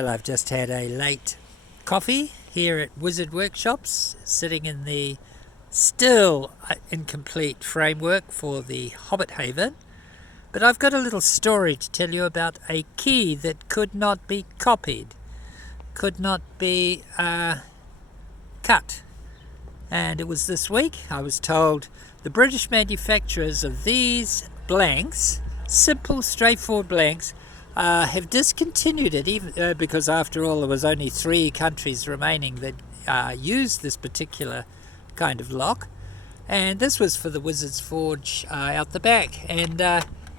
Well, I've just had a late coffee here at Wizard Workshops, sitting in the still incomplete framework for the Hobbit Haven. But I've got a little story to tell you about a key that could not be copied, could not be cut. And it was this week I was told the British manufacturers of these blanks, simple, straightforward blanks, have discontinued it, even because after all there was only 3 countries remaining that used this particular kind of lock. And this was for the Wizard's Forge out the back. And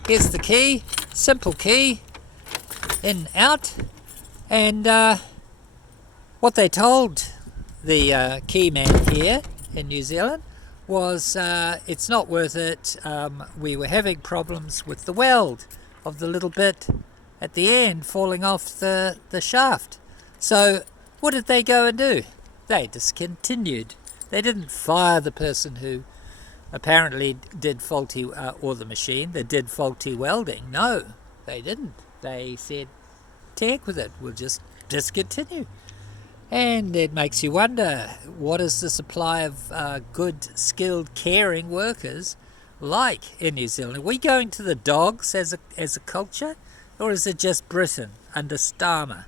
here's the key, simple key, in, out. And what they told the key man here in New Zealand was it's not worth it. We were having problems with the weld of the little bit at the end falling off the shaft. So what did they go and do? They discontinued. They didn't fire the person who apparently did faulty, or the machine that did faulty welding. No, they didn't. They said, to heck with it, we'll just discontinue. And it makes you wonder, what is the supply of good, skilled, caring workers like in New Zealand? Are we going to the dogs as a culture? Or is it just Britain under Starmer?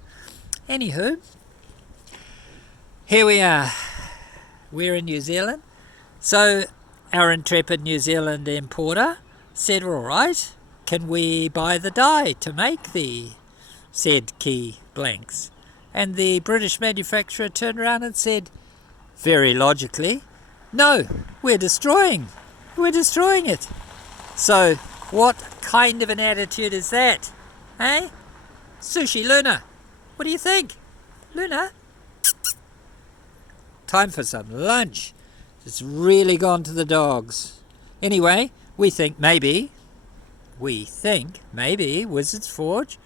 Anywho, here we are. We're in New Zealand. So our intrepid New Zealand importer said, all right, can we buy the die to make the said key blanks? And the British manufacturer turned around and said, very logically, no, we're destroying it. So what kind of an attitude is that? Hey? Sushi Luna, what do you think? Luna? Time for some lunch. It's really gone to the dogs. Anyway, we think maybe Wizard's Forge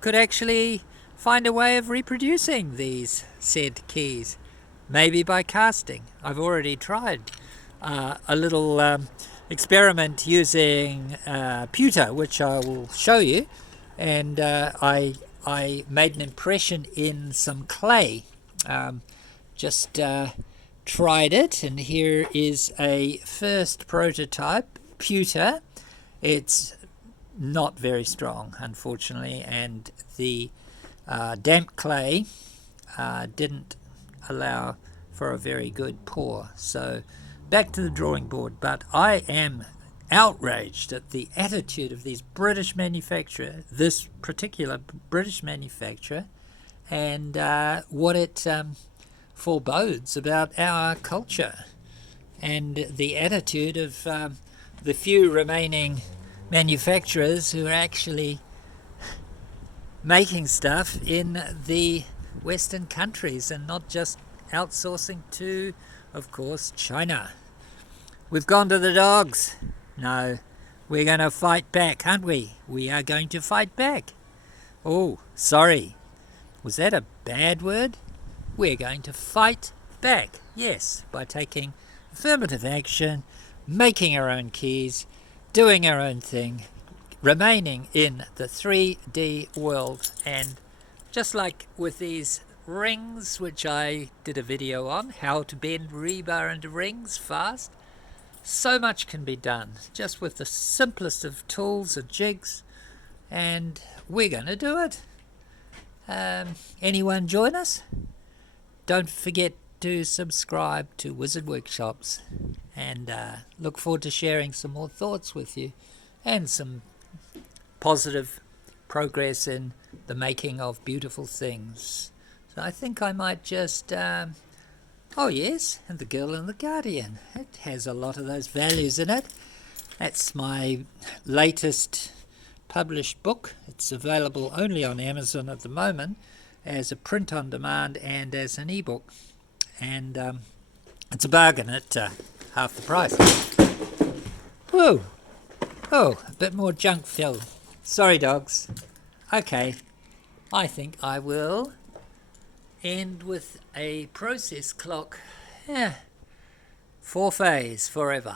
could actually find a way of reproducing these said keys. Maybe by casting. I've already tried a little experiment using pewter, which I will show you. And I made an impression in some clay. Just tried it, and here is a first prototype, pewter. It's not very strong, unfortunately, and the damp clay didn't allow for a very good pour. So back to the drawing board. But I am outraged at the attitude of these British manufacturer, this particular British manufacturer, and what it forebodes about our culture, and the attitude of the few remaining manufacturers who are actually making stuff in the Western countries and not just outsourcing to, of course, China. We've gone to the dogs. No, we're going to fight back, aren't we? We are going to fight back. Oh, sorry. Was that a bad word? We're going to fight back, yes, by taking affirmative action, making our own keys, doing our own thing, remaining in the 3D world. And just like with these rings, which I did a video on, how to bend rebar into rings fast, so much can be done just with the simplest of tools and jigs, and we're going to do it. Anyone join us? Don't forget to subscribe to Wizard Workshops, and look forward to sharing some more thoughts with you and some positive progress in the making of beautiful things. So I think I might just oh yes, and The Girl and the Guardian. It has a lot of those values in it. That's my latest published book. It's available only on Amazon at the moment as a print on demand and as an ebook. And it's a bargain at half the price. Whoa! Oh, a bit more junk fill. Sorry, dogs. Okay, I think I will end with a process clock. Yeah, 4 phase forever.